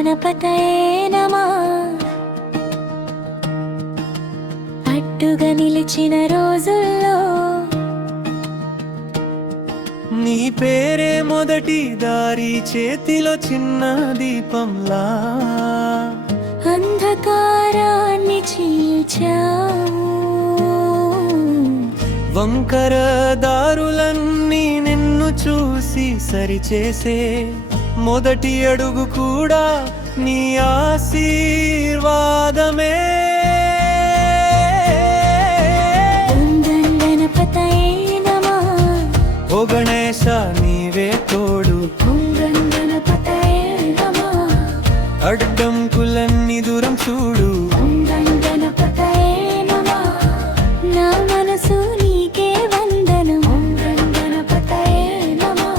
గణపతయే నమః. అడ్డుగా నిలిచిన రోజుల్లో నీ పేరే మొదటి దారి, చేతిలో చిన్న దీపంలా అంధకారాన్ని చీల్చావు. వంకర దారులన్నీ నిన్ను చూసి సరిచేసే మొదటి అడుగు కూడా నీ ఆశీర్వాదమే. గణపతయే నమః. ఓ గణేశ నీవే తోడు, గణపతయే నమః. అడ్డంకులన్నీ దూరం చూడు. గణపతయే నమః. నా మనసు నీకే వందనం. గణపతయే నమః.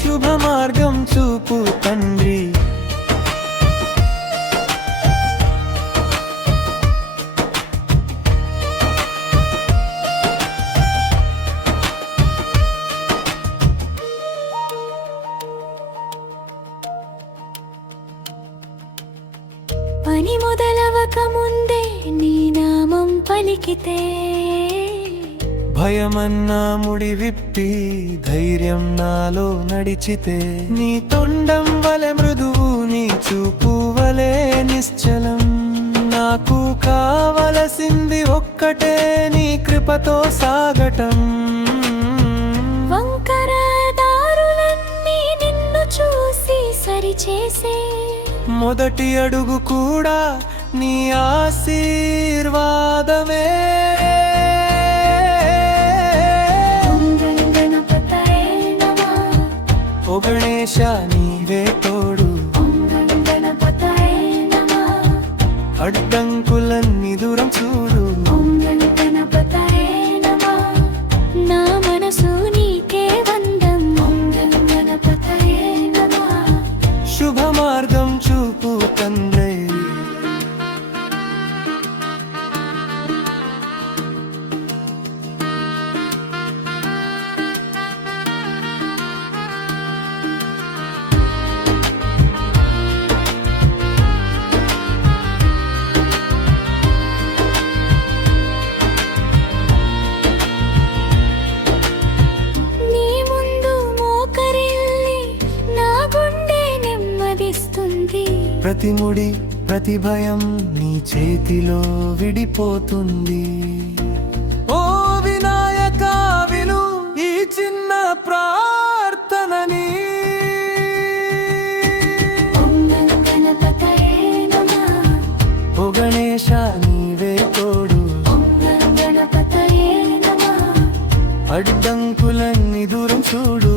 శుభ మార్గం చూపు తండ్రి. పని మొదలవక ముందే నీ నామం పలికితే భయమన్నా ముడి విప్పి ధైర్యం నాలో నడిచితే, నీ తొండం వలె మృదువు, నీ చూపు వలె నిశ్చలం. నాకు కావలసింది ఒక్కటే, నీ కృపతో సాగటం. వంకర దారులన్నీ నిన్ను చూసి సరిచేసే మొదటి అడుగు కూడా నీ ఆశీర్వాదమే. గణపతయే నమః. ఓ గణేశ నీవే తోడు, గణపతయే నమః. అడ్డంకులన్నీ దూరం చూడు. గణపతయే నమః. నా మనసు నీకే వందం. గణపతయే నమః. శుభ మార్గం చూపు తండ్రి. నీ ముందు మోకరిల్లి నా గుండె నెమ్మదిస్తుంది. ప్రతి ముడి ప్రతి భయం నీ చేతిలో విడిపోతుంది. ఓ వినాయక విను ఈ చిన్న ప్రార్థనని. గణపతయే నమః. ఓ గణేశ నీవే తోడు, గణపతయే నమః. అడ్డంకులన్నీ దూరం చూడు.